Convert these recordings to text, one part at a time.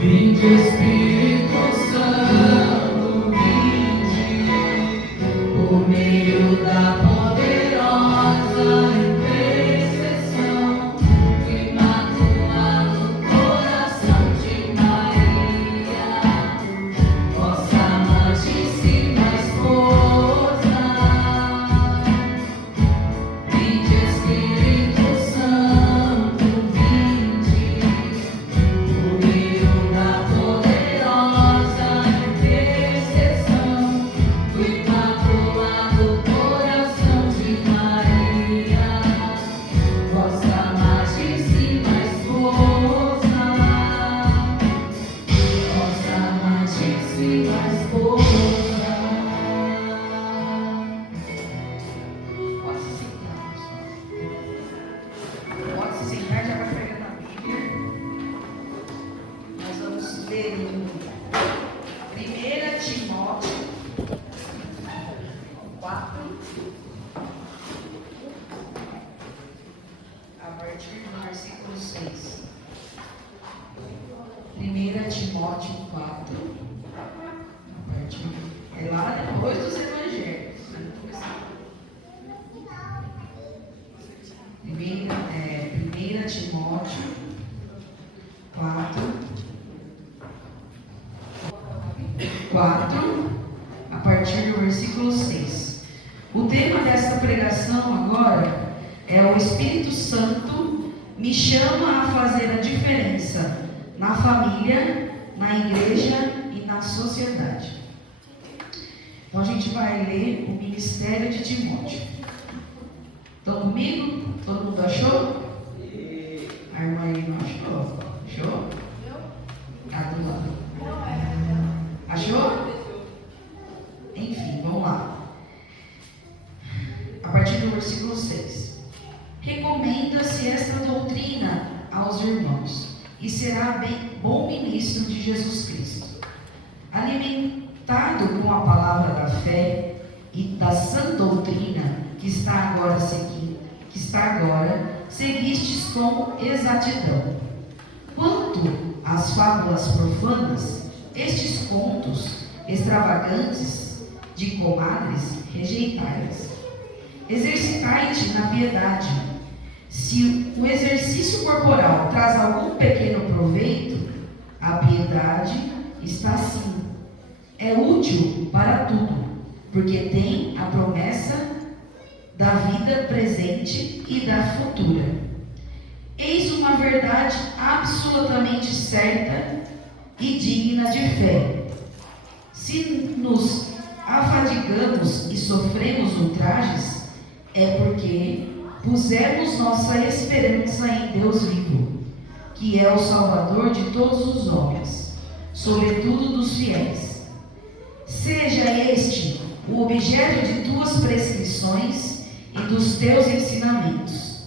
Vinde Espírito Santo, vinde, por meio da poderosa intercessão do Imaculado Coração de Maria, vossa amantíssima esposa. Vinde Espírito Santo, vinde, por meio da poderosa intercessão do Imaculado Coração de Maria, vossa amantíssima esposa, vossa amantíssima esposa. Pode se sentar, pessoal. Pode se sentar, já vai pegando a Bíblia. Nós vamos ler em 1 Timóteo 4, a partir do versículo 6. 1 Timóteo 4, a partir, é lá depois dos evangelhos. Né? Primeira Timóteo 4, a partir do versículo 6. O tema desta pregação agora é: o Espírito Santo me chama a fazer a diferença na família, na igreja e na sociedade. Então a gente vai ler o ministério de Timóteo. Estão comigo? Todo mundo achou? A irmã aí não achou? Achou? Tá do lado. Achou? Enfim, vamos lá. A partir do versículo 6. Recomenda-se esta doutrina aos irmãos, e será bom ministro de Jesus Cristo, alimentado com a palavra da fé e da sã doutrina que está agora seguistes com exatidão. Quanto às fábulas profanas, estes contos extravagantes de comadres, rejeitai-as. Exercitai-te na piedade. Se o exercício corporal traz algum pequeno proveito, a piedade está sim. É útil para tudo, porque tem a promessa da vida presente e da futura. Eis uma verdade absolutamente certa e digna de fé. Se nos afadigamos e sofremos ultrajes, é porque pusemos nossa esperança em Deus vivo, que é o Salvador de todos os homens, sobretudo dos fiéis. Seja este o objeto de tuas prescrições e dos teus ensinamentos.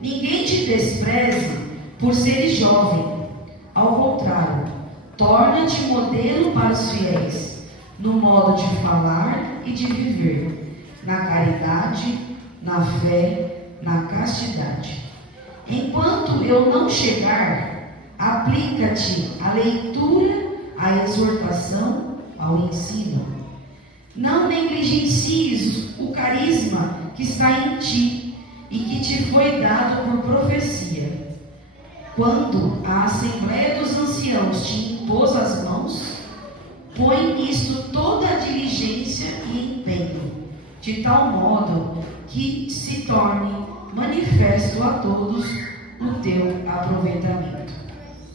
Ninguém te despreze por seres jovem. Ao contrário, torna-te modelo para os fiéis, no modo de falar e de viver, na caridade, na fé, na castidade. Enquanto eu não chegar, aplica-te à leitura, à exortação, ao ensino. Não negligencies o carisma que está em ti e que te foi dado por profecia. Quando a Assembleia dos Anciãos te impôs as mãos, põe nisto toda a diligência e empenho, de tal modo que se torne manifesto a todos o teu aproveitamento.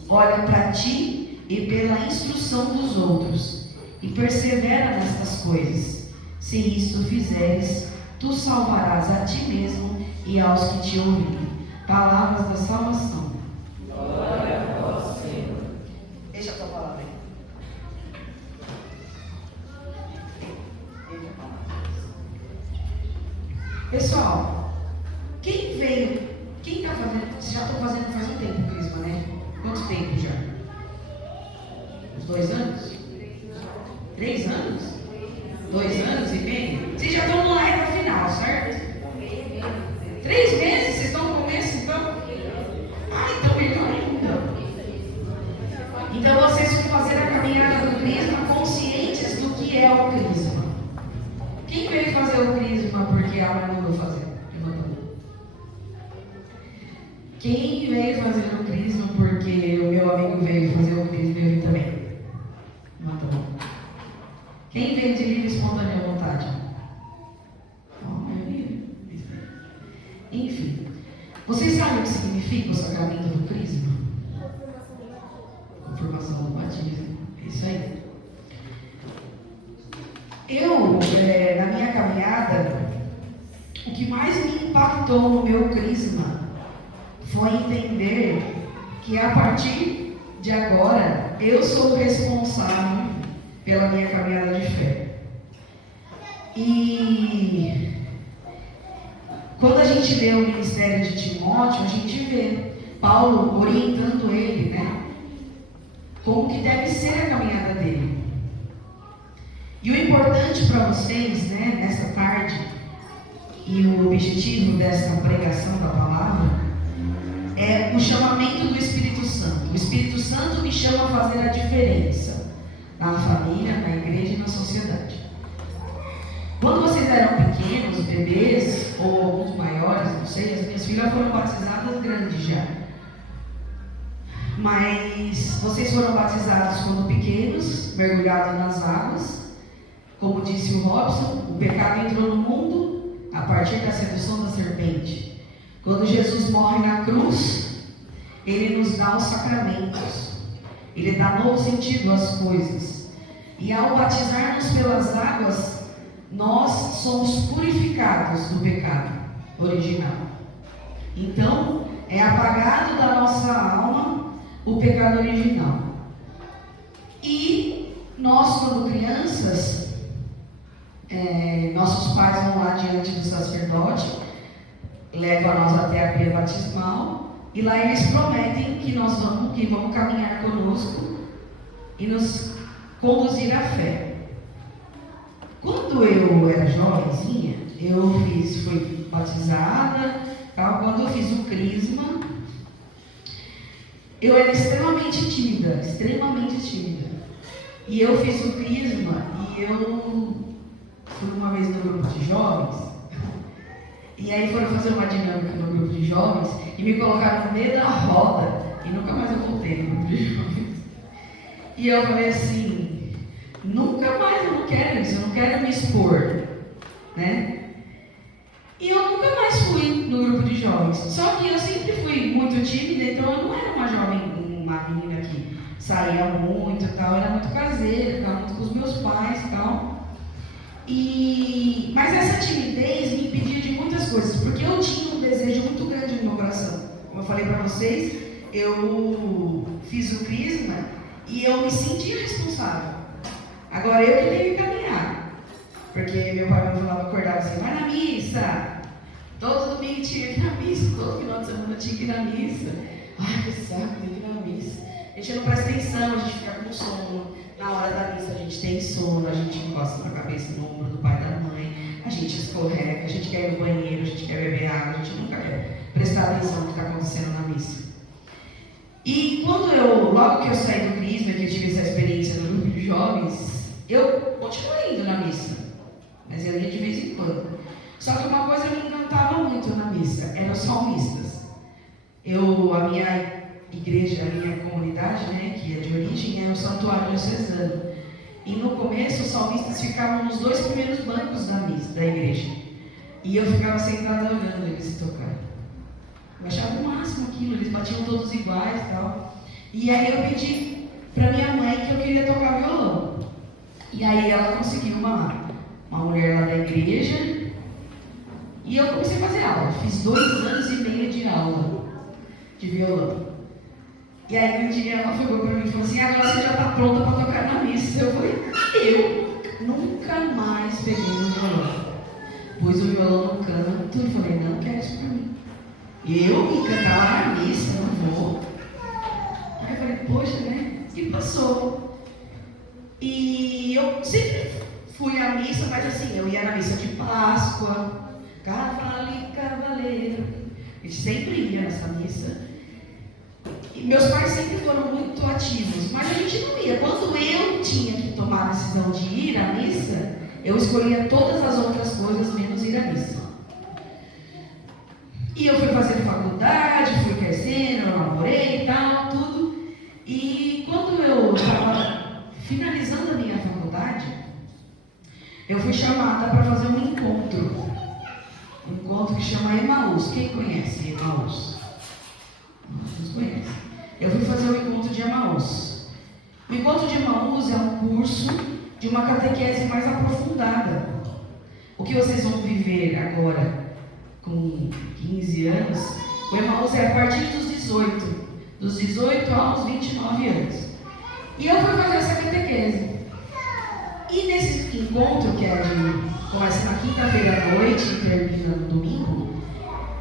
Olha para ti e pela instrução dos outros, e persevera nestas coisas. Se isto fizeres, tu salvarás a ti mesmo e aos que te ouvirem. Palavras da salvação. Glória a vós, Senhor. Deixa a tua palavra aí. Deixa a palavra. Pessoal, quem está fazendo, já estou fazendo faz um tempo Crisma, né? Quanto tempo já? Uns 2 anos? 3 anos? 2 anos e meio? Vocês já estão na reta final, certo? 3 meses? Vocês estão no começo então? Ah, então melhor ainda. Então veio fazer o crisma porque a mãe mandou fazer? Levanta a mão. Quem veio fazer o crisma porque o meu amigo veio fazer o crisma e eu vim também? Levanta a mão. Quem veio de livre e espontânea vontade? Enfim, vocês sabem o que significa o sacramento do crisma? Confirmação do batismo. É isso aí. Eu, na minha caminhada, o que mais me impactou no meu crisma foi entender que a partir de agora eu sou o responsável pela minha caminhada de fé. E quando a gente lê o ministério de Timóteo, a gente vê Paulo orientando ele, né? Como que deve ser a caminhada dele. E o importante para vocês, né, nessa tarde, e o objetivo dessa pregação da palavra, é o chamamento do Espírito Santo. O Espírito Santo me chama a fazer a diferença na família, na igreja e na sociedade. Quando vocês eram pequenos, bebês, ou alguns maiores, não sei, as minhas filhas foram batizadas grandes já. Mas vocês foram batizados quando pequenos, mergulhados nas águas. Como disse o Robson, o pecado entrou no mundo a partir da sedução da serpente. Quando Jesus morre na cruz, Ele nos dá os sacramentos. Ele dá novo sentido às coisas. E ao batizar-nos pelas águas, nós somos purificados do pecado original. Então, é apagado da nossa alma o pecado original. E nós, quando crianças, nossos pais vão lá diante do sacerdote, levam nós até a pia batismal, e lá eles prometem que vão caminhar conosco e nos conduzir à fé. Quando eu era jovenzinha, fui batizada, quando eu fiz o crisma, eu era extremamente tímida. E eu fiz o crisma e eu fui uma vez no grupo de jovens, e aí foram fazer uma dinâmica no grupo de jovens e me colocaram no meio da roda e nunca mais eu voltei no grupo de jovens. E eu falei assim, nunca mais, eu não quero isso, eu não quero me expor, né? E eu nunca mais fui no grupo de jovens. Só que eu sempre fui muito tímida, então eu não era uma menina que saía muito e tal, eu era muito caseira, ficava muito com os meus pais e tal. Mas essa timidez me impedia de muitas coisas, porque eu tinha um desejo muito grande no meu coração. Como eu falei para vocês, eu fiz o crisma e eu me sentia responsável. Agora eu que tenho que caminhar, porque meu pai me falava, acordava assim, vai na missa, todo domingo tinha que ir na missa, todo final de semana tinha que ir na missa. Ai, que saco, tem que ir na missa. A gente não presta atenção, a gente fica com sono. Na hora da missa a gente tem sono, a gente encosta a cabeça no ombro do pai e da mãe, a gente escorrega, a gente quer ir no banheiro, a gente quer beber água, a gente nunca quer prestar atenção no que está acontecendo na missa. E logo que eu saí do crisma, que eu tive essa experiência no grupo de jovens, eu continuei indo na missa, mas eu ia de vez em quando. Só que uma coisa me encantava muito na missa, eram os salmistas. A minha igreja, a minha comunidade, né, que é de origem, é o santuário diocesano. E no começo, os salmistas ficavam nos 2 primeiros bancos da igreja. E eu ficava sentada olhando eles tocar. Eu achava o máximo aquilo, eles batiam todos iguais e tal. E aí eu pedi para minha mãe que eu queria tocar violão. E aí ela conseguiu uma mulher lá da igreja. E eu comecei a fazer aula. Fiz 2 anos e meio de aula de violão. E aí um dia ela chegou para mim e falou assim, agora você já está pronta para tocar na missa. Eu falei, eu nunca mais peguei no violão. Pus o violão no canto e falei, não quero isso para mim. Eu me cantar lá na missa, não vou. Aí eu falei, poxa, né? E passou. E eu sempre fui à missa, mas assim, eu ia na missa de Páscoa, Cavaleiro. A gente sempre ia nessa missa. E meus pais sempre foram muito ativos, mas a gente não ia. Quando eu tinha que tomar a decisão de ir à missa, eu escolhia todas as outras coisas menos ir à missa. E eu fui fazer faculdade, fui crescendo, eu namorei e tal, tudo. E quando eu estava finalizando a minha faculdade, eu fui chamada para fazer um encontro. Um encontro que chama Emaús. Quem conhece Emaús? Vocês conhecem? Eu fui fazer o encontro de Emaús. O encontro de Emaús é um curso de uma catequese mais aprofundada. O que vocês vão viver agora, com 15 anos, o Emaús é a partir dos 18 aos 29 anos. E eu fui fazer essa catequese. E nesse encontro, que começa na quinta-feira à noite e termina no domingo,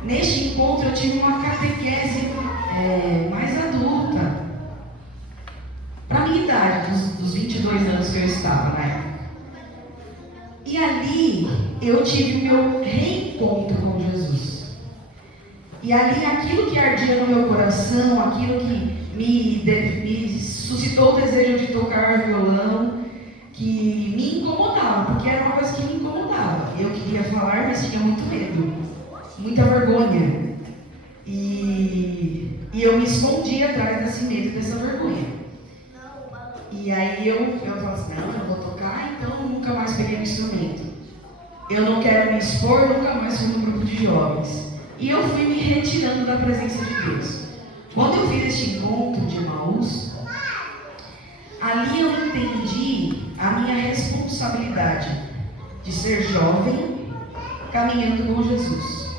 neste encontro eu tive uma catequese mais adulta, para a minha idade, dos 22 anos que eu estava na época. E ali eu tive o meu reencontro com Jesus. E ali aquilo que ardia no meu coração, aquilo que me suscitou o desejo de tocar violão, que me incomodava, porque era uma coisa que me incomodava. Eu queria falar, mas tinha muito medo, muita vergonha. E eu me escondia atrás desse medo, dessa vergonha. E aí eu falava assim, não, eu vou tocar, então eu nunca mais peguei um instrumento. Eu não quero me expor, nunca mais fui num grupo de jovens. E eu fui me retirando da presença de Deus. Quando eu fiz este encontro de Emaús, ali eu entendi a minha responsabilidade de ser jovem, caminhando com Jesus.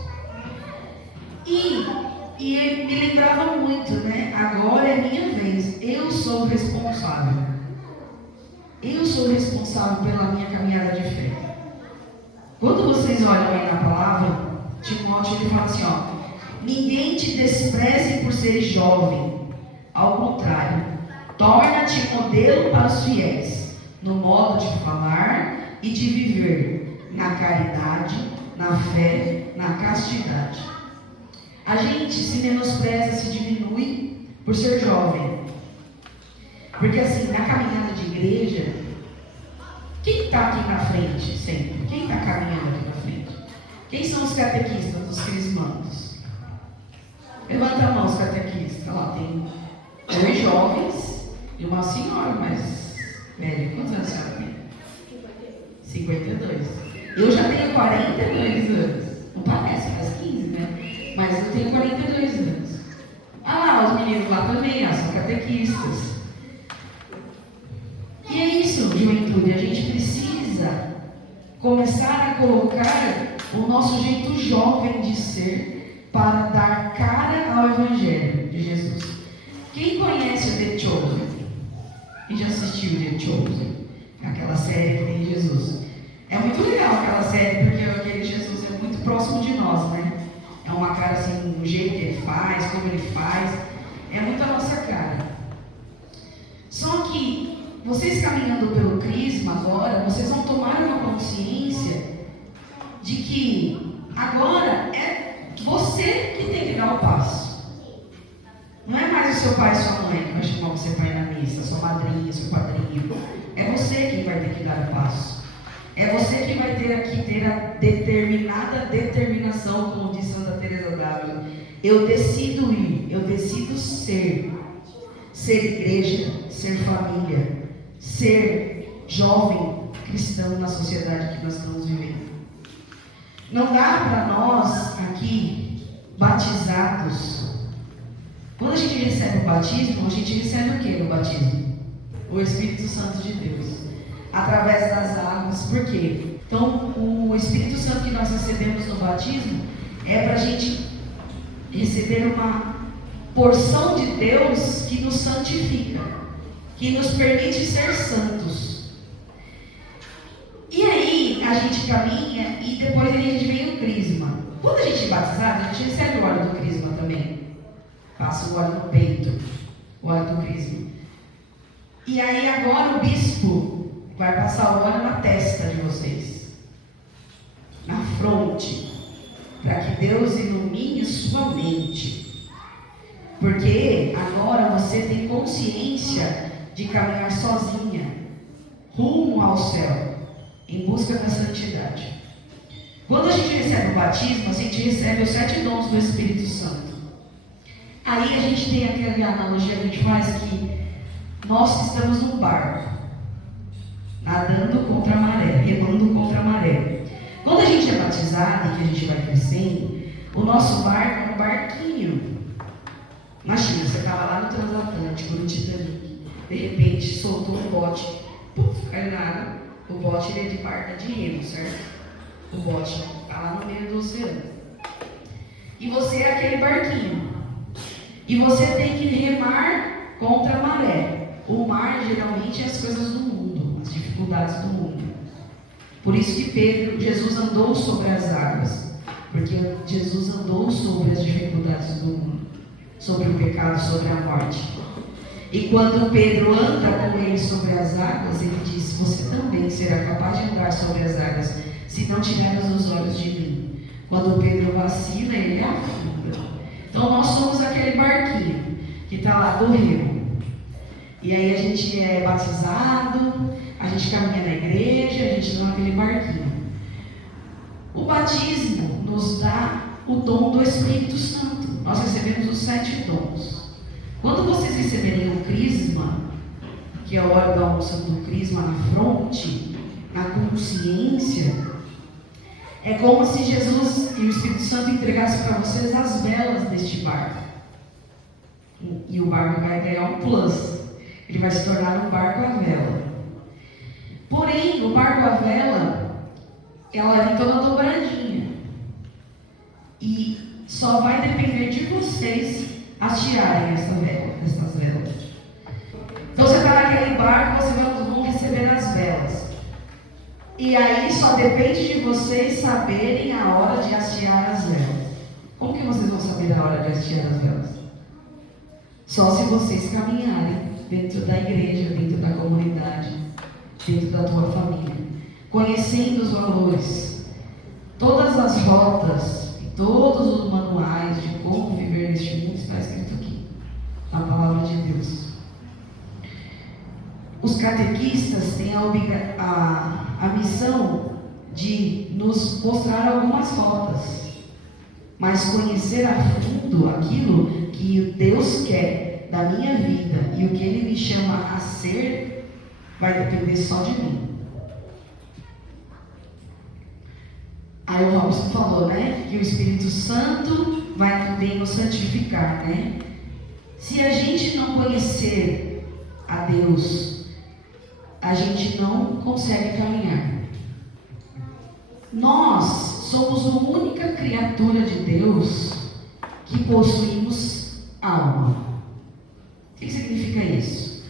E me lembrava muito, né? Agora é minha vez, eu sou responsável. Eu sou responsável pela minha caminhada de fé. Quando vocês olham aí na palavra, Timóteo ele fala assim, ó, ninguém te despreze por seres jovem. Ao contrário, torna-te modelo para os fiéis, no modo de falar e de viver, na caridade, na fé, na castidade. A gente se menospreza, se diminui por ser jovem. Porque assim, na caminhada de igreja, quem está aqui na frente sempre? Quem está caminhando aqui na frente? Quem são os catequistas dos crismandos? Levanta a mão os catequistas. Olha lá, tem 2 jovens e uma senhora mais velha. Quantos anos a senhora tem? 52. Eu já tenho 42 anos. Não parece, faz 15, né? Mas eu tenho 42 anos. Ah lá, os meninos lá também, ó, são catequistas. E é isso, juventude. A gente precisa começar a colocar o nosso jeito jovem de ser para dar cara ao Evangelho de Jesus. Quem conhece o The Chosen? E já assistiu The Chosen? Aquela série que tem Jesus. É muito legal aquela série, porque aquele Jesus é muito próximo de nós, né? É uma cara assim, o jeito que ele faz, como ele faz, é muito a nossa cara. Só que vocês caminhando pelo Crisma agora, vocês vão tomar uma consciência de que agora é você que tem que dar o passo. Não é mais o seu pai e sua mãe que vai chamar você para ir na missa, sua madrinha, seu padrinho. É você quem vai ter que dar o passo. É você que vai ter que ter a determinada determinação, como diz Santa Teresa d'Ávila. Eu decido ir, eu decido ser igreja, ser família, ser jovem cristão na sociedade que nós estamos vivendo. Não dá para nós aqui, batizados, quando a gente recebe o batismo, a gente recebe o que no batismo? O Espírito Santo de Deus, através das águas. Por quê? Então, o Espírito Santo que nós recebemos no batismo é para a gente receber uma porção de Deus que nos santifica, que nos permite ser santos. E aí a gente caminha e depois a gente vem o crisma. Quando a gente é batizado, a gente recebe o óleo do crisma também. Passa o óleo no peito, o óleo do crisma. E aí agora o bispo vai passar o óleo na testa de vocês, na fronte, para que Deus ilumine sua mente. Porque agora você tem consciência de caminhar sozinha, rumo ao céu. em busca da santidade. Quando a gente recebe o batismo, a gente recebe os 7 dons do Espírito Santo. Aí a gente tem aquela analogia que a gente faz que nós estamos num barco, nadando contra a maré, remando contra a maré. Quando a gente é batizado e que a gente vai crescendo, o nosso barco é um barquinho. Imagina, você estava lá no Transatlântico, no Titanic, de repente soltou um bote, puf, caiu na água. O bote ele é de barca de remo, certo? O bote está lá no meio do oceano. E você é aquele barquinho. E você tem que remar contra a maré. O mar geralmente é as coisas do mundo, as dificuldades do mundo. Por isso que Jesus andou sobre as águas. Porque Jesus andou sobre as dificuldades do mundo, sobre o pecado, sobre a morte. E quando Pedro anda com ele sobre as águas, ele diz: você também será capaz de andar sobre as águas, se não tirares os olhos de mim. Quando Pedro vacila, ele afunda. Então nós somos aquele barquinho que está lá do rio. E aí a gente é batizado, a gente caminha na igreja, a gente não é aquele barquinho. O batismo nos dá o dom do Espírito Santo. Nós recebemos os 7 dons. Quando vocês receberem o crisma, que é a hora da unção do crisma na fronte, na consciência, é como se Jesus e o Espírito Santo entregassem para vocês as velas deste barco. E o barco vai ganhar um plus. Ele vai se tornar um barco à vela. Porém, o barco à vela, ela vem toda dobradinha. E só vai depender de vocês atirarem essas velas. Então você está naquele barco, vocês vão receber as velas. E aí só depende de vocês saberem a hora de hastear as velas. Como que vocês vão saber a hora de hastear as velas? Só se vocês caminharem dentro da igreja, dentro da comunidade, dentro da tua família, conhecendo os valores, todas as rotas e todos os manuais de como viver neste mundo está escrito aqui, na palavra de Deus. Os catequistas têm a missão de nos mostrar algumas rotas, mas conhecer a fundo aquilo que Deus quer da minha vida e o que Ele me chama a ser, vai depender só de mim. Aí o Robson falou, né, que o Espírito Santo vai também nos santificar, né? Se a gente não conhecer a Deus, a gente não consegue caminhar. Nós somos a única criatura de Deus que possuímos alma. O que significa isso?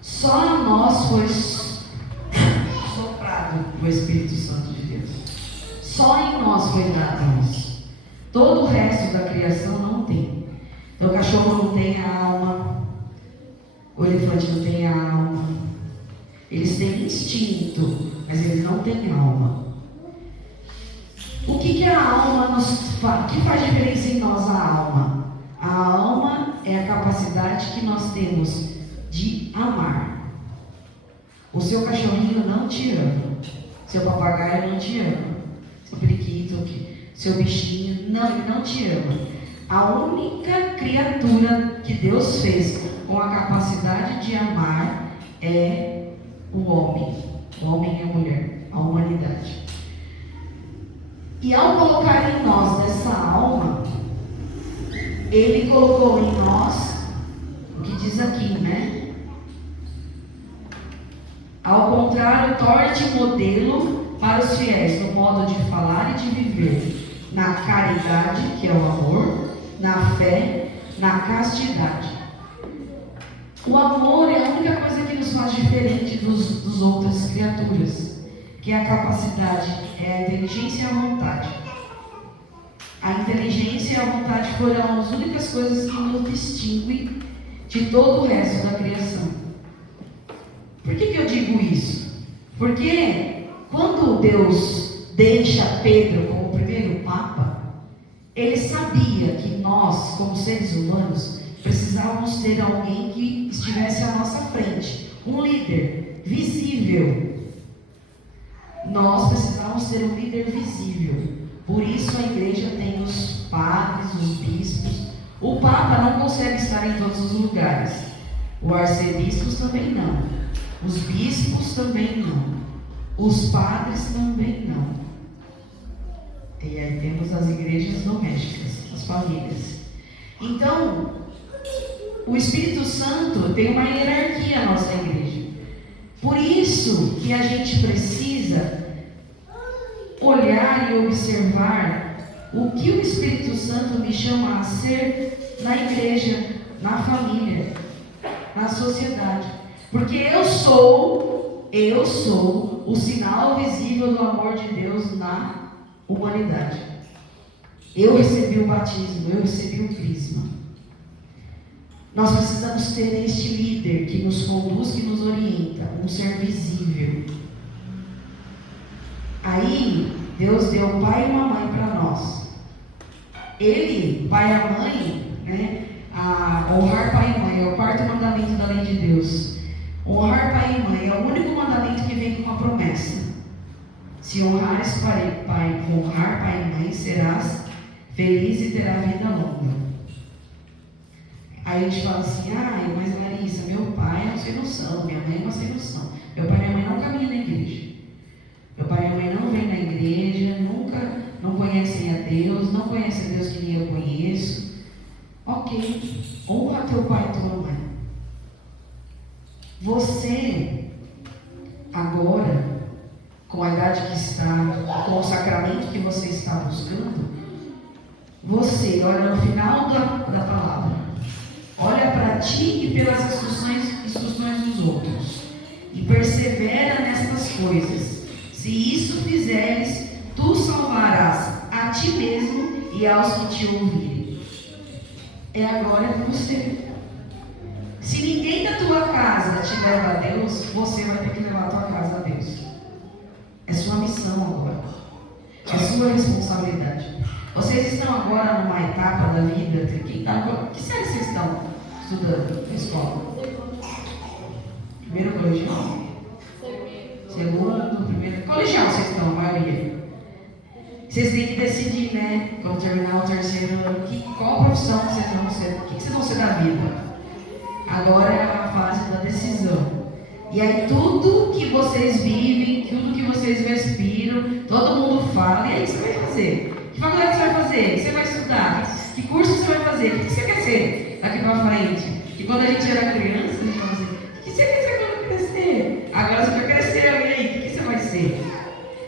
Só a nós foi soprado o Espírito Santo de Deus. Só em nós foi dado isso. Todo o resto da criação não tem. Então o cachorro não tem a alma, o elefante não tem a alma. Eles têm instinto, mas eles não têm alma. O que a alma nos faz? O que faz diferença em nós a alma? A alma é a capacidade que nós temos de amar. O seu cachorrinho não te ama. Seu papagaio não te ama. Seu periquito, seu bichinho, não, ele não te ama. A única criatura que Deus fez com a capacidade de amar é o homem. O homem e a mulher, a humanidade. E ao colocar em nós dessa alma, Ele colocou em nós o que diz aqui, né? Ao contrário, torne-te modelo para os fiéis, no modo de falar e de viver, na caridade, que é o amor, na fé, na castidade. O amor é a única coisa que nos faz diferente dos outras criaturas, que é a capacidade, é a inteligência e a vontade. A inteligência e a vontade foram as únicas coisas que nos distinguem de todo o resto da criação. Por que eu digo isso? Porque quando Deus deixa Pedro como primeiro Papa, Ele sabia que nós, como seres humanos, precisávamos ter alguém que estivesse à nossa frente, um líder visível. nós precisamos ter um líder visível. Por isso a igreja tem os padres, os bispos. O Papa não consegue estar em todos os lugares. O arcebispo também não. Os bispos também não. Os padres também não. E aí temos as igrejas domésticas, as famílias. Então, o Espírito Santo tem uma hierarquia na nossa igreja. Por isso que a gente precisa olhar e observar o que o Espírito Santo me chama a ser na igreja, na família, na sociedade. Porque eu sou o sinal visível do amor de Deus na humanidade. Eu recebi o batismo, eu recebi o crisma. Nós precisamos ter este líder que nos conduz, que nos orienta, um ser visível. Aí, Deus deu um pai e uma mãe para nós. Ele, pai e mãe, né, a honrar pai e mãe, é o quarto mandamento da lei de Deus. Honrar pai e mãe é o único mandamento que vem com uma promessa. Se honrares honrar pai e mãe, serás feliz e terá vida longa. Aí a gente fala assim, mas Larissa, meu pai não tem noção, minha mãe não tem noção. Meu pai e minha mãe não caminham na igreja. Meu pai e minha mãe não vêm na igreja, não conhecem a Deus, não conhecem a Deus que nem eu conheço. Ok, honra teu pai e tua mãe. Você, agora, com a idade que está, com o sacramento que você está buscando, você olha no final da palavra, olha para ti e pelas instruções dos outros, e persevera nestas coisas. Se isso fizeres, tu salvarás a ti mesmo e aos que te ouvirem. É agora com você. Se ninguém da tua casa te leva a Deus, você vai ter que levar a tua casa a Deus. É sua missão agora. É sua responsabilidade. Vocês estão agora numa etapa da vida. Que série vocês estão estudando na escola? Primeiro colegial? Segundo, primeiro. Colegial vocês estão, a maioria. Vocês têm que decidir, né? Quando terminar o terceiro ano, qual profissão vocês vão ser? O que vocês vão ser da vida? Agora é a fase da decisão. E aí tudo que vocês vivem, tudo que vocês respiram, todo mundo fala, e aí o que você vai fazer? Que faculdade você vai fazer? O que você vai estudar? Que curso você vai fazer? O que você quer ser daqui para frente? Que quando a gente era criança, a gente falava assim, o que você quer ser quando crescer? Agora você vai crescer, e aí? O que você vai ser?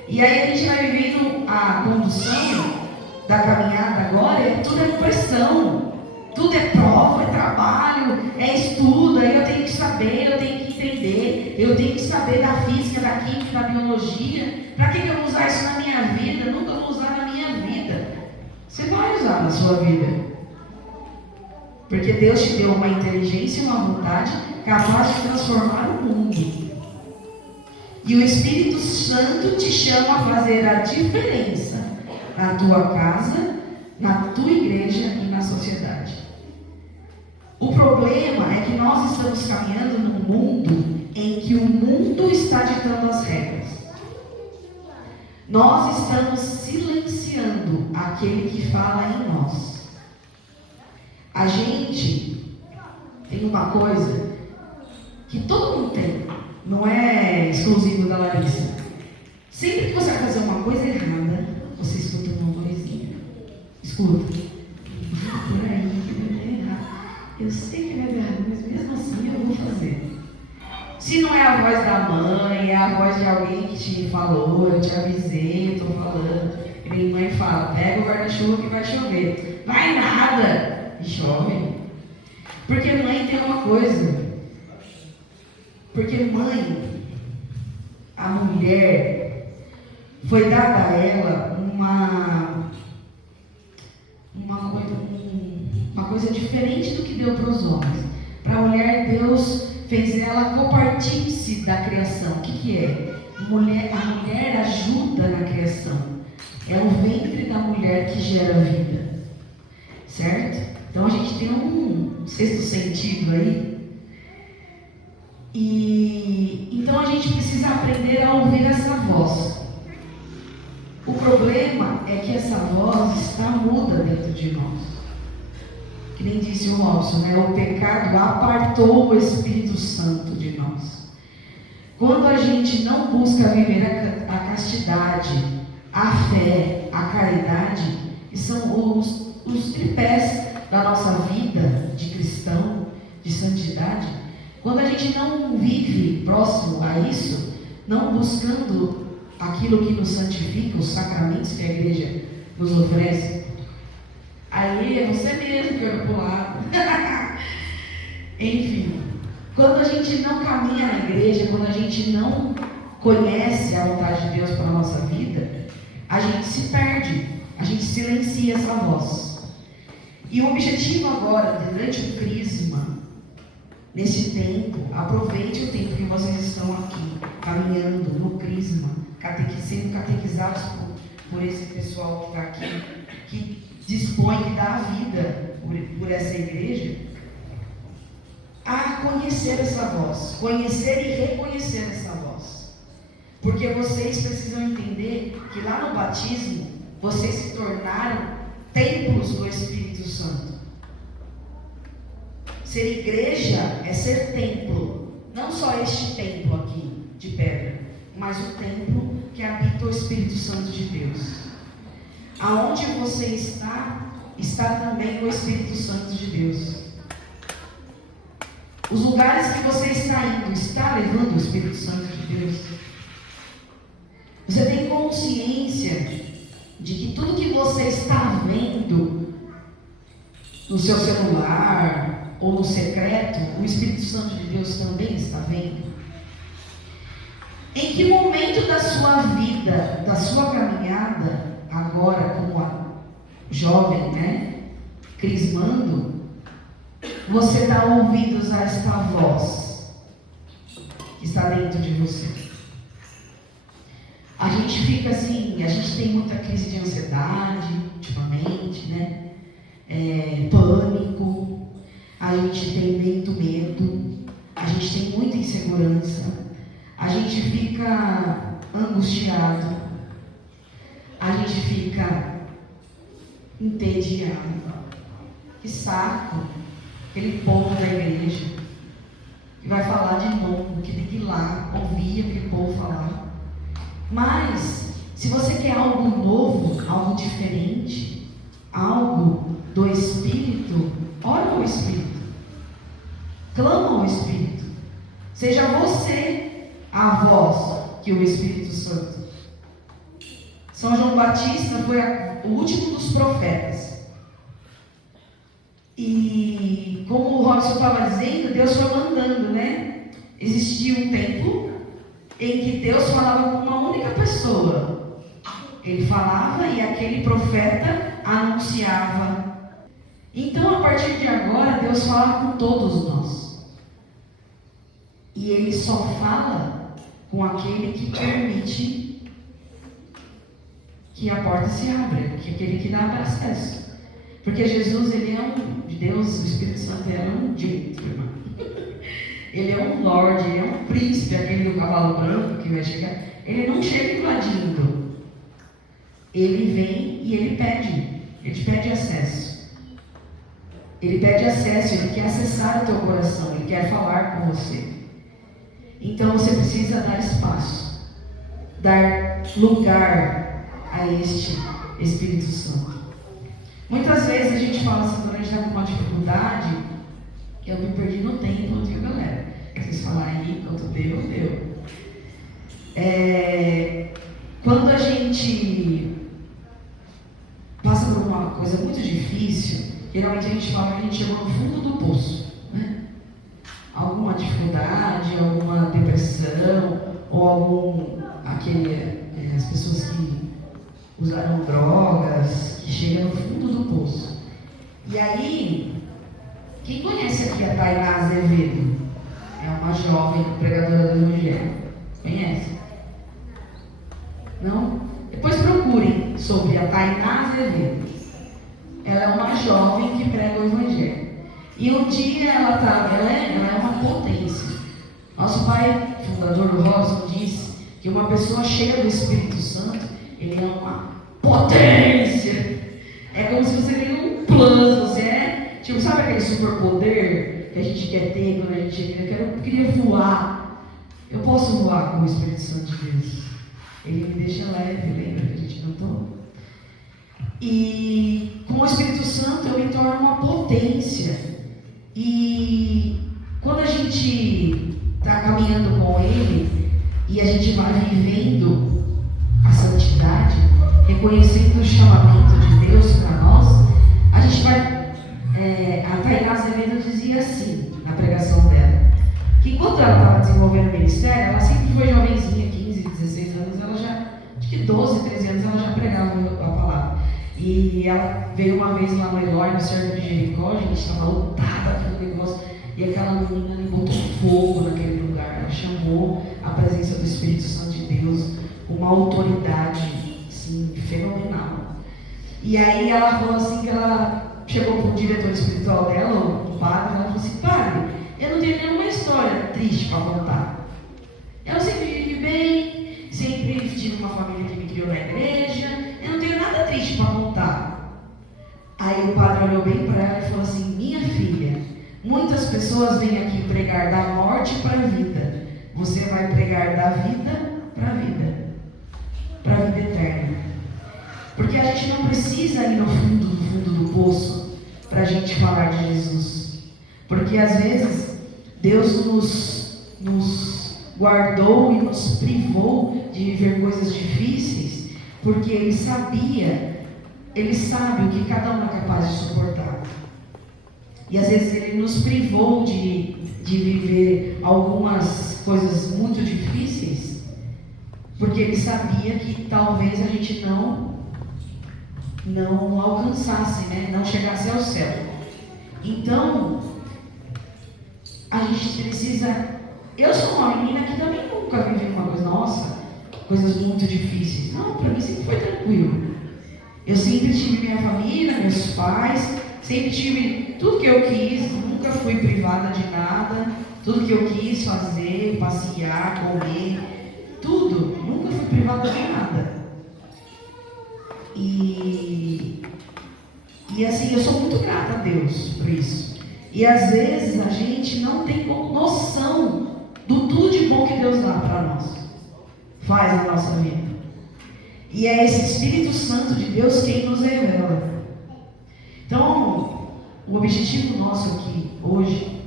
E aí a gente vai vivendo a condução da caminhada agora, tudo é pressão. Tudo é prova, é trabalho, é estudo, aí eu tenho que saber, eu tenho que entender, eu tenho que saber da física, da química, da biologia. Para que eu vou usar isso na minha vida? Nunca vou usar na minha vida. Você vai usar na sua vida. Porque Deus te deu uma inteligência e uma vontade capaz de transformar o mundo. E o Espírito Santo te chama a fazer a diferença na tua casa, na tua igreja e na sociedade. O problema é que nós estamos caminhando num mundo em que o mundo está ditando as regras. Nós estamos silenciando aquele que fala em nós. A gente tem uma coisa que todo mundo tem, não é exclusivo da Larissa. Sempre que você vai fazer uma coisa errada, você escuta uma vozinha. Escuta. Por aí, eu sei que vai dar errado, mas mesmo assim eu vou fazer. Se não é a voz da mãe, é a voz de alguém que te falou, eu te avisei, eu estou falando. E minha mãe fala, pega o guarda-chuva que vai chover. Vai nada! E chove. Porque mãe tem uma coisa. Porque mãe, a mulher, foi dada a ela uma coisa diferente do que deu para os homens. Para a mulher, Deus fez ela copartícipe da criação. O que é? A mulher ajuda na criação. É o ventre da mulher que gera vida. Certo? Então a gente tem um sexto sentido aí. E então a gente precisa aprender a ouvir essa voz. problema é que essa voz está muda dentro de nós. Que nem disse o Robson, né? O pecado apartou o Espírito Santo de nós. Quando a gente não busca viver a castidade, a fé, a caridade, que são os tripés da nossa vida de cristão, de santidade, quando a gente não vive próximo a isso, não buscando aquilo que nos santifica, os sacramentos que a igreja nos oferece, aí é você mesmo que olha para o lado. Enfim, quando a gente não caminha na igreja, quando a gente não conhece a vontade de Deus para a nossa vida, a gente se perde, a gente silencia essa voz. E o objetivo agora, durante o crisma, nesse tempo, aproveite o tempo que vocês estão aqui, caminhando no crisma, sendo catequizados por esse pessoal que está aqui, que dispõe, que dá a vida por essa igreja, a conhecer essa voz, conhecer e reconhecer essa voz. Porque vocês precisam entender que lá no batismo, vocês se tornaram templos do Espírito Santo. Ser igreja é ser templo, não só este templo aqui de pedra, mas o templo que habita o Espírito Santo de Deus. Aonde você está também o Espírito Santo de Deus. Os lugares que você está indo, está levando o Espírito Santo de Deus. Você tem consciência de que tudo que você está vendo no seu celular ou no secreto, o Espírito Santo de Deus também está vendo? Em que momento da sua vida, da sua caminhada, agora como a jovem, né, crismando, você dá ouvidos a esta voz que está dentro de você? A gente fica assim, a gente tem muita crise de ansiedade ultimamente, né? Pânico, a gente tem muito medo, a gente tem muita insegurança, a gente fica angustiado, a gente fica entediado. Que saco, aquele povo da igreja que vai falar de novo, que tem que ir lá ouvir aquele povo falar. Mas, se você quer algo novo, algo diferente, algo do Espírito, ora ao Espírito, clama ao Espírito, seja você a voz que o Espírito Santo. São João Batista foi o último dos profetas. E como o Robson estava dizendo, Deus foi mandando, né? Existia um tempo em que Deus falava com uma única pessoa. Ele falava e aquele profeta anunciava. Então, a partir de agora, Deus fala com todos nós. E Ele só fala com aquele que permite que a porta se abra, que aquele que dá acesso. Porque Jesus, Ele é Deus, o Espírito Santo, é um gentleman. Ele é um lorde, ele é um príncipe, aquele do cavalo branco que vai chegar. Ele não chega invadindo. Ele vem e ele te pede acesso. Ele pede acesso, ele quer acessar o teu coração, ele quer falar com você. Então você precisa dar espaço, dar lugar a este Espírito Santo. Muitas vezes a gente fala assim, quando a gente está com uma dificuldade, eu me perdi no tempo, viu, galera? Vocês falarem aí, enquanto deu. Quando a gente passa por uma coisa muito difícil, geralmente a gente fala que a gente chegou no fundo do poço, né? Alguma dificuldade, alguma depressão, ou as pessoas que usaram drogas, que chegam no fundo do poço. E aí, quem conhece aqui a Tainá Azevedo? É uma jovem pregadora do Evangelho. Conhece? Não? Depois procurem sobre a Tainá Azevedo. Ela é uma jovem que prega o Evangelho. E um dia ela é uma potência. Nosso pai, fundador do Robson, disse que uma pessoa cheia do Espírito Santo, ele é uma potência. É como se você tem um plano, você é, tipo, sabe aquele superpoder que a gente quer ter quando a gente queria voar? Eu posso voar com o Espírito Santo de Deus. Ele me deixa leve, lembra que a gente cantou? E com o Espírito Santo eu me torno uma potência. E quando a gente está caminhando com Ele e a gente vai vivendo a santidade, reconhecendo o chamamento de Deus para nós, a gente vai. A Tainá Azevedo dizia assim na pregação dela, que quando ela estava desenvolvendo o ministério, ela sempre foi jovenzinha, 15, 16 anos, ela já, acho que 12, 13 anos, ela já pregava a palavra. E ela veio uma vez lá no Eloy, no Servo de Jericó, a gente estava lotada aquele negócio, e aquela menina ali botou fogo naquele lugar. Ela chamou a presença do Espírito Santo de Deus, uma autoridade assim, fenomenal. E aí ela falou assim, que ela chegou para o diretor espiritual dela, o padre, ela falou assim: padre, eu não tenho nenhuma história triste para contar. Eu sempre vivi bem, sempre tive uma família que me criou na igreja, eu não tenho nada triste para contar. Aí o padre olhou bem para ela e falou assim: minha filha, muitas pessoas vêm aqui pregar da morte para a vida. Você vai pregar da vida para a vida, para a vida eterna. Porque a gente não precisa ir no fundo do poço para a gente falar de Jesus. Porque às vezes Deus nos guardou e nos privou de viver coisas difíceis, porque Ele sabia, Ele sabe o que cada um é capaz de suportar. E às vezes Ele nos privou de viver algumas coisas muito difíceis, porque Ele sabia que talvez a gente não alcançasse, né? Não chegasse ao céu. Então, a gente precisa. Eu sou uma menina que também nunca vivi uma coisa, nossa, coisas muito difíceis. Não, para mim sempre foi tranquilo. Eu sempre tive minha família, meus pais, sempre tive tudo que eu quis, nunca fui privada de nada. Tudo que eu quis fazer, passear, comer, tudo, nunca fui privada de nada. E assim, eu sou muito grata a Deus por isso. E às vezes a gente não tem noção do tudo de bom que Deus dá para nós, faz na nossa vida. E é esse Espírito Santo de Deus quem nos revela. Então, o objetivo nosso aqui hoje,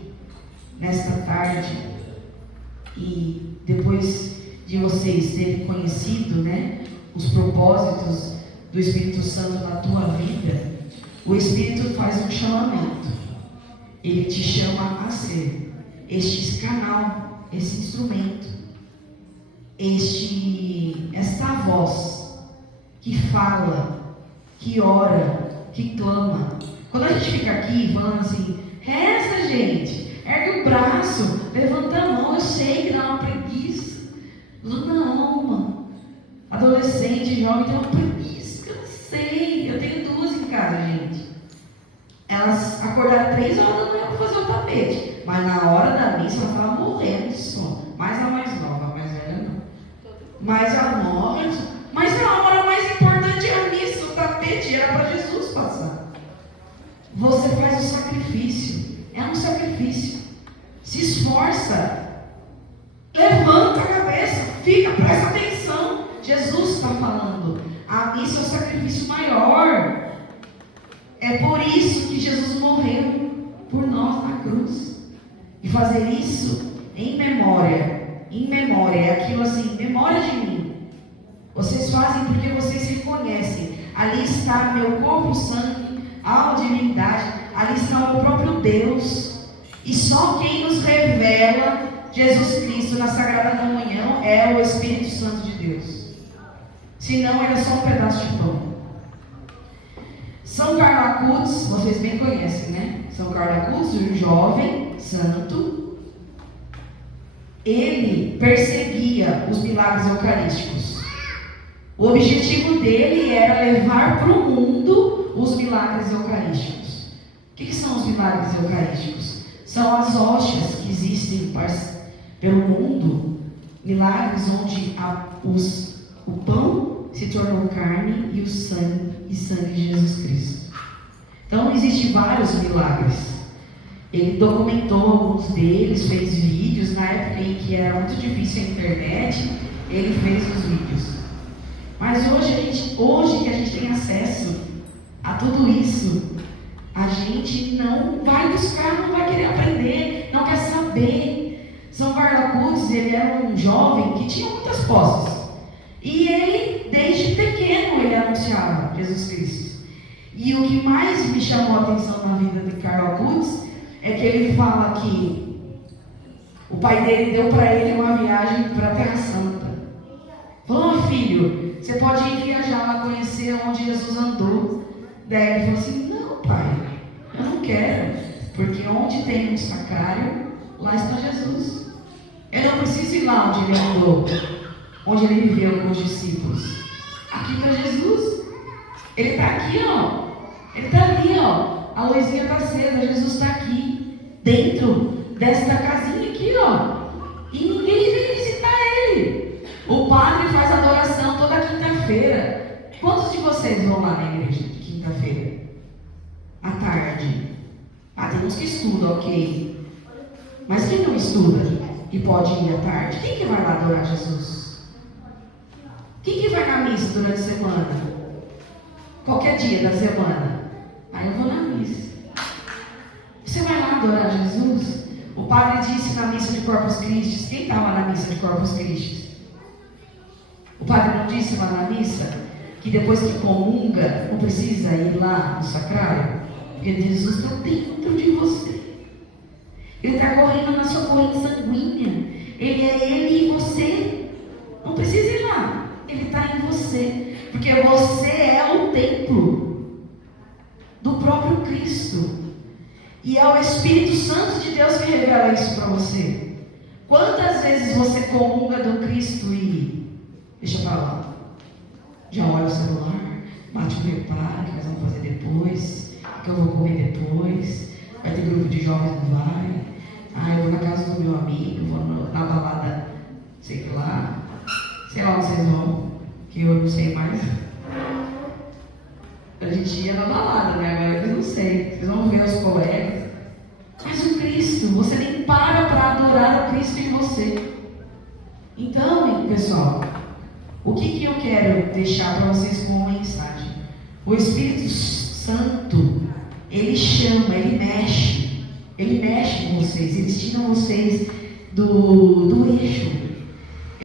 nesta tarde, e depois de vocês terem conhecido, né, os propósitos do Espírito Santo na tua vida, o Espírito faz um chamamento. Ele te chama a ser este canal, esse instrumento, esta voz que fala, que ora, que clama. Quando a gente fica aqui falando assim, reza, gente, ergue o braço, levanta a mão, eu sei que dá uma preguiça. Não, mano. Adolescente, jovem tem uma preguiça, eu sei. Eu tenho duas em casa, gente. Elas acordaram 3 horas da manhã para fazer o tapete, mas na hora da missa elas estavam morrendo de sono. Mais a mais nova, a mais velha não. Mas a nova, mas a hora mais importante é a missa, o tapete era para Jesus passar. Você faz o sacrifício, é um sacrifício. Se esforça, levanta a cabeça, presta atenção. Jesus está falando, a missa é o sacrifício maior. É por isso que Jesus morreu por nós na cruz. E fazer isso em memória, é aquilo assim, memória de mim. Vocês fazem porque vocês reconhecem, ali está meu corpo, sangue, alma, divindade, ali está o meu próprio Deus. E só quem nos revela Jesus Cristo na Sagrada Comunhão é o Espírito Santo de Deus. Senão ele é só um pedaço de pão. São Carlo Acutis, vocês bem conhecem, né? São Carlo Acutis, um jovem santo, ele perseguia os milagres eucarísticos. O objetivo dele era levar para o mundo os milagres eucarísticos. O que são os milagres eucarísticos? São as hóstias que existem pelo mundo, milagres onde o pão se tornou carne e sangue de Jesus Cristo. Então existem vários milagres. Ele documentou alguns deles, fez vídeos. Na época em que era muito difícil a internet, ele fez os vídeos. Mas hoje que a gente tem acesso a tudo isso, a gente não vai buscar, não vai querer aprender, não quer saber. São Carlos Acutis, ele era um jovem que tinha muitas posses. E ele, desde pequeno, ele anunciava Jesus Cristo. E o que mais me chamou a atenção na vida de Carlos Acutis é que ele fala que o pai dele deu para ele uma viagem para a Terra Santa. Falou: filho, você pode ir viajar lá conhecer onde Jesus andou. Daí ele falou assim: não, pai, eu não quero, porque onde tem um sacrário, lá está Jesus. Eu não preciso ir lá onde ele andou, onde ele viveu com os discípulos. Aqui está Jesus. Ele está aqui, ó. Ele está ali, ó. A luzinha está acesa, Jesus está aqui, dentro desta casinha aqui, ó. E ninguém vem visitar ele. O padre faz adoração toda quinta-feira. Quantos de vocês vão lá na igreja de quinta-feira? À tarde. Tem uns que estudam, ok. Mas quem não estuda e pode ir à tarde, quem que vai lá adorar Jesus? Quem que vai na missa durante a semana? Qualquer dia da semana. Eu vou na missa. Você vai lá adorar Jesus? O padre disse na missa de Corpus Christi. Quem estava na missa de Corpus Christi? O padre não disse lá na missa que depois que comunga não precisa ir lá no sacrário? Porque Jesus está dentro de você. Ele está correndo na sua corrente sanguínea. Ele é ele e você. Não precisa ir lá. Ele está em você. Porque você é o templo do próprio Cristo. E é o Espírito Santo de Deus que revela isso para você. Quantas vezes você comunga do Cristo e deixa para lá? Já olha o celular, bate o preparo, que nós vamos fazer depois, que eu vou comer depois, vai ter grupo de jovens, não vai? Eu vou na casa do meu amigo, vou na balada, sei lá onde vocês vão, que eu não sei mais. A gente ia na balada, né? Agora eu não sei. Vocês vão ver os colegas. Mas o Cristo, você nem para adorar o Cristo em você. Então, pessoal, o que eu quero deixar para vocês como mensagem? O Espírito Santo, ele chama, ele mexe com vocês. Eles tiram vocês do eixo.